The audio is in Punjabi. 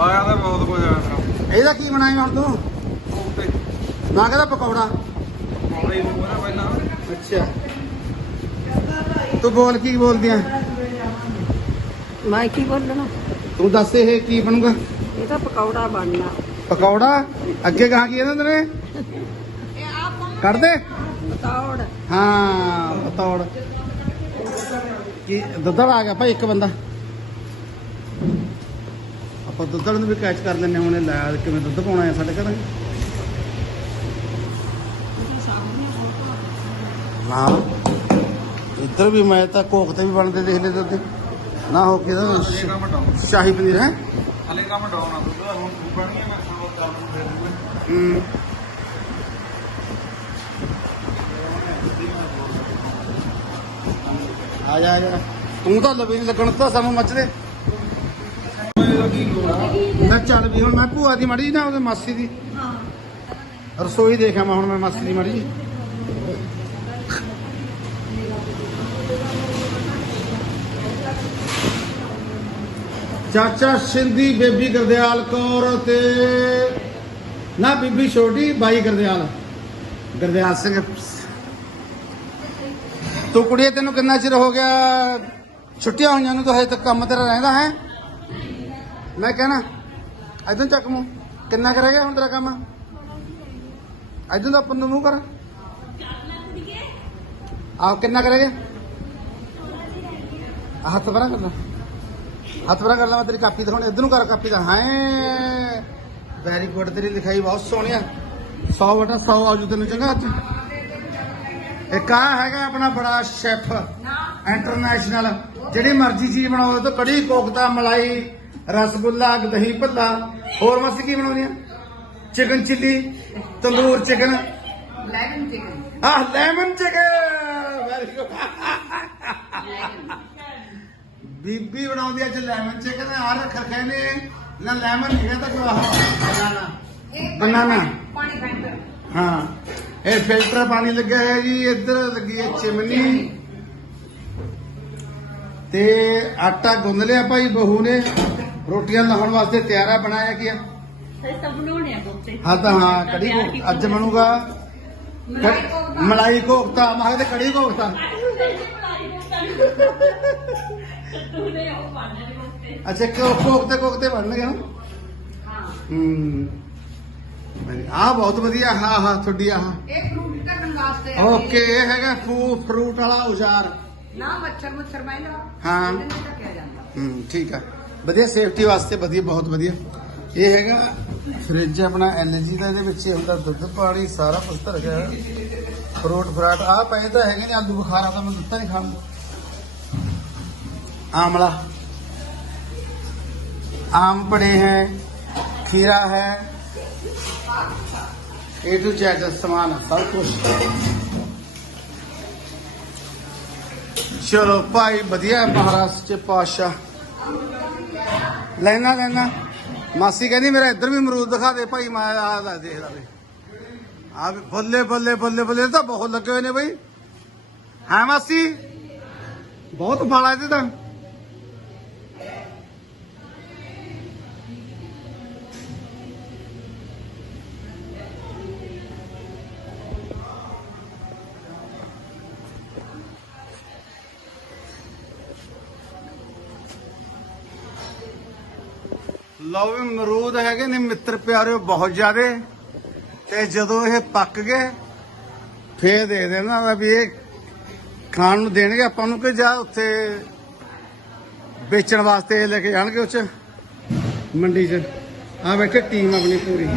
ਲਾਇਆ ਤਾਂ ਬਹੁਤ ਕੁਝ ਆ ਮੇਰਾ ਇਹਦਾ ਕੀ ਬਣਾਏਗਾ ਹੁਣ ਤੂੰ? ਉਹ ਤੇ ਨਾ ਕਹਿੰਦਾ ਪਕੌੜਾ। ਪੌੜੇ ਨੂੰ ਨਾ ਪਹਿਲਾਂ। ਅੱਛਾ। ਤੂੰ ਬੋਲ ਕੀ ਬੋਲਦੀ ਆ ਮੈਂ ਕੀ ਬੋਲਣਾ? ਤੂੰ ਦੱਸ ਇਹ ਕੀ ਬਣੂਗਾ? ਇਹ ਤਾਂ ਪਕੌੜਾ ਬਣਨਾ। ਪਕੌੜਾ? ਅੱਗੇ ਕਹਾ ਕੀ ਇਹਨਾਂ ਨੇ? ਕੱਢ ਦੇ ਪਕੌੜ। ਹਾਂ ਪਤੌੜ ਕੀ ਦੁੱਧੜ ਆ ਗਿਆ ਭਾਈ ਇੱਕ ਬੰਦਾ। ਆਪਾਂ ਦੁੱਧੜ ਨੂੰ ਵੀ ਕੈਚ ਕਰ ਲੈਣੇ ਹੁਣ ਲੈ ਕਿਵੇਂ ਦੁੱਧ ਪਾਉਣਾ ਹੈ ਸਾਡੇ ਘਰ। ਹਾਂ ਇੱਧਰ ਵੀ ਮੈਂ ਤਾਂ ਕੋਕ ਤੇ ਵੀ ਬਣਦੇ ਦੇਖ ਲਏ ਦੁੱਧ। ਨਾ ਹੋ ਕੇ ਤਾਂ ਸ਼ਾਹੀ ਪਨੀਰ ਹੈ? ਹਲੇ ਕੰਮ ਡਾਉਨ ਆ ਦੁੱਧ ਦਾ ਹੁਣ ਤੂੰ ਬਣੀ ਮੈਂ ਤੁਹਾਨੂੰ ਕਰ ਦੂੰ ਦੂੰਗਾ ਹੂੰ। ਆ ਜਾ ਆ ਜਾ। ਤੂੰ ਤਾਂ ਲਵੇ ਨਹੀਂ ਲੱਗਣ ਤਾਂ ਸਾਨੂੰ ਮੱਚਦੇ ਮੈਂ ਚੱਲ ਵੀ ਹੁਣ ਮੈਂ ਭੂਆ ਦੀ ਮੜੀ ਨਾ, ਉਹਦੇ ਮਾਸੀ ਦੀ। ਰਸੋਈ ਦੇਖਾਂ ਮੈਂ ਹੁਣ ਮੈਂ ਮਾਸੀ ਦੀ ਮੜੀ ਚਾਚਾ ਸਿੰਧੀ ਬੇਬੀ ਗਰਦਿਆਲ ਕੌਰ ਤੇ ਨਾ ਬੀਬੀ ਛੋਟੀ, ਬਾਈ ਗਰਦਿਆਲ। ਗਰਦਿਆਲ ਸਿੰਘ। ਤੂੰ ਕੁੜੀਏ, ਤੈਨੂੰ ਕਿੰਨਾ ਚਿਰ ਹੋ ਗਿਆ? ਛੁੱਟੀਆਂ ਹੋਈਆਂ ਨੂੰ ਤਾਂ ਹਜੇ ਤੱਕ ਕੰਮ ਤੇਰਾ ਰਹਿੰਦਾ ਹੈ? ਮੈਂ ਕਹਿਣਾ, ਇਦਾਂ ਚੱਕ ਮੂੰਹ। ਕਿੰਨਾ ਕਰ ਗਿਆ ਹੁਣ ਤੇਰਾ ਕੰਮ? ਇਦਾਂ ਦਾ ਆਪਾਂ ਨੂੰ ਮੂੰਹ ਕਰ। ਆਹ ਕਿੰਨਾ ਕਰੇਗਾ ਹੱਥ ਬਰਾ ਕਰ ਲੈ ਹੱਥ ਬਰਾ ਕਰ ਲੈ ਮੈਂ ਤੇਰੀ ਕਾਪੀ ਦਿਖਾਉਣੀ, ਇਧਰ ਨੂੰ ਕਰ ਕਾਪੀ ਦਾ। ਹਾਂ। ਵੈਰੀ ਗੁੱਡ ਤੇਰੀ ਲਿਖਾਈ ਬਹੁਤ ਸੋਹਣੀਆ 100 ਬਟਾ 100 ਆਜੂ ਤੈਨੂੰ ਚੰਗਾ ਅੱਜ ਇੱਕ ਆ ਹੈਗਾ ਆਪਣਾ ਬੜਾ ਸ਼ੈਫ, ਇੰਟਰਨੈਸ਼ਨਲ। ਜਿਹੜੀ ਮਰਜ਼ੀ ਚੀਜ਼ ਬਣਾਓ ਤੇ ਕੜੀ ਕੋਫਤਾ, ਮਲਾਈ ਰਸਗੁੱਲਾ ਦਹੀਂ ਭੱਲਾ। ਹੋਰ ਮਸਤ ਕੀ ਬਣਾਉਂਦੀਆਂ chicken chilli tandoor chicken lemon chicken ਆਹ ਲੈਮਨ ਚਿਕਨ ਵੈਰੀ ਗੁੱਡ ਬੀਬੀ ਬਣਾਉਂਦੀ ਅੱਜ ਲੈਮਨ ਚਿਕਨ ਆ ਰੱਖ ਰਖੇ ਨੇ ਨਾ ਲੈਮਨ ਨਹੀਂ ਕਹਿੰਦਾ ਕਿ ਆਹ ਬਨਾਨਾ ਬਨਾਨਾ ਪਾਣੀ ਹਾਂ। ਇਹ ਫਿਲਟਰ ਪਾਣੀ ਲੱਗਿਆ ਹੈ ਜੀ। ਇੱਧਰ ਲੱਗੀ ਹੈ ਚਿਮਨੀ ਤੇ ਆਟਾ ਗੁੰਨ ਲਿਆ ਭਾਈ ਬਹੂ ਨੇ। ਰੋਟੀਆਂ ਲਾਉਣ ਵਾਸਤੇ ਤਿਆਰਾ ਬਣਾਇਆ ਕੀ ਆ? ਇਹ ਸਭ ਬਣਾਉਣੇ ਆ ਕੋਫਤੇ ਹਾਂ ਤਾਂ ਹਾਂ ਕੜੀ ਅੱਜ ਬਣੂਗਾ ਮਲਾਈ ਕੋਫਤਾ ਮਾਹ ਤੇ ਕੜੀ ਕੋਫਤਾ ਅੱਛਾ ਕੋ- ਕੋਫਤੇ ਕੋਫਤੇ ਬਣਨਗੇ ਨਾ? ਹੂੰ। ਆ ਬਹੁਤ ਵਧੀਆ ਹਾਂ ਹਾਂ ਤੁਹਾਡੀ ਆਹ ਇਹ ਫਰੂਟ ਵਾਸਤੇ ਓਕੇ ਇਹ ਹੈਗਾ ਫੂ ਫਰੂਟ ਵਾਲਾ ਔਜ਼ਾਰ ਨਾ ਮੱਛਰ ਮੁੱਛਰ ਬੈਂਦਾ ਹਾਂ। ਹੂੰ ਠੀਕ ਆ। ਵਧੀਆ ਸੇਫਟੀ ਵਾਸਤੇ ਵਧੀਆ, ਬਹੁਤ ਵਧੀਆ। ਇਹ ਹੈਗਾ ਫ੍ਰਿਜ ਆਪਣਾ ਐਨਰਜੀ ਦਾ, ਇਹਦੇ ਵਿੱਚ ਇਹ ਹੁੰਦਾ ਦੁੱਧ, ਪਾਣੀ, ਸਾਰਾ ਕੁਝ ਧਰ ਗਿਆ ਫਰੂਟ, ਫਰਾਟ ਆ ਪਏ ਤਾਂ ਹੈਗੇ ਨੇ ਆਲੂ ਬੁਖਾਰਾ ਤਾਂ ਮੈਂ ਦਿੱਤਾ ਨਹੀਂ ਖਾਣ ਆਮਲਾ। ਆਮ ਪੜੇ ਹੈ, ਖੀਰਾ ਹੈ ਇਹ ਤੋਂ ਜੈਡ ਸਮਾਨ, ਸਭ ਕੁਝ ਚਲੋ ਭਾਈ, ਵਧੀਆ ਮਹਾਰਾਸ਼ਟਰ ਚ ਪਾਸ਼ਾ ਲੈਣਾ ਲੈਣਾ। ਮਾਸੀ ਕਹਿੰਦੀ, ਮੇਰਾ ਇੱਧਰ ਵੀ ਅਮਰੂਦ ਦਿਖਾ ਦੇ ਭਾਈ, ਮੈਂ ਆਹ ਦਾ ਦੇਖਦਾ ਵੇ। ਆ ਬੱਲੇ ਬੱਲੇ ਬੱਲੇ ਬੱਲੇ ਤਾਂ ਬਹੁਤ ਲੱਗੇ ਹੋਏ ਨੇ ਬਈ। ਹੈ ਮਾਸੀ? ਬਹੁਤ ਫਲ ਆ ਇਹਦੇ ਤਾਂ। ਲਓ ਵੀ ਮਰੂਦ ਹੈਗੇ ਨੇ ਮਿੱਤਰ ਪਿਆਰਿਓ, ਬਹੁਤ ਜ਼ਿਆਦੇ। ਤੇ ਜਦੋਂ ਇਹ ਪੱਕ ਗਏ, ਫੇਰ ਦੇ ਦੇਣਾ ਦਾ ਵੀ ਇਹ ਖਾਣ ਨੂੰ ਦੇਣਗੇ ਆਪਾਂ ਨੂੰ ਕਿ ਜਾਂ ਉੱਥੇ ਵੇਚਣ ਵਾਸਤੇ ਲੈ ਕੇ ਜਾਣਗੇ ਉੱਚ। ਮੰਡੀ 'ਚ। ਆ ਬੈਠੇ ਟੀਮ ਆਪਣੀ ਪੂਰੀ।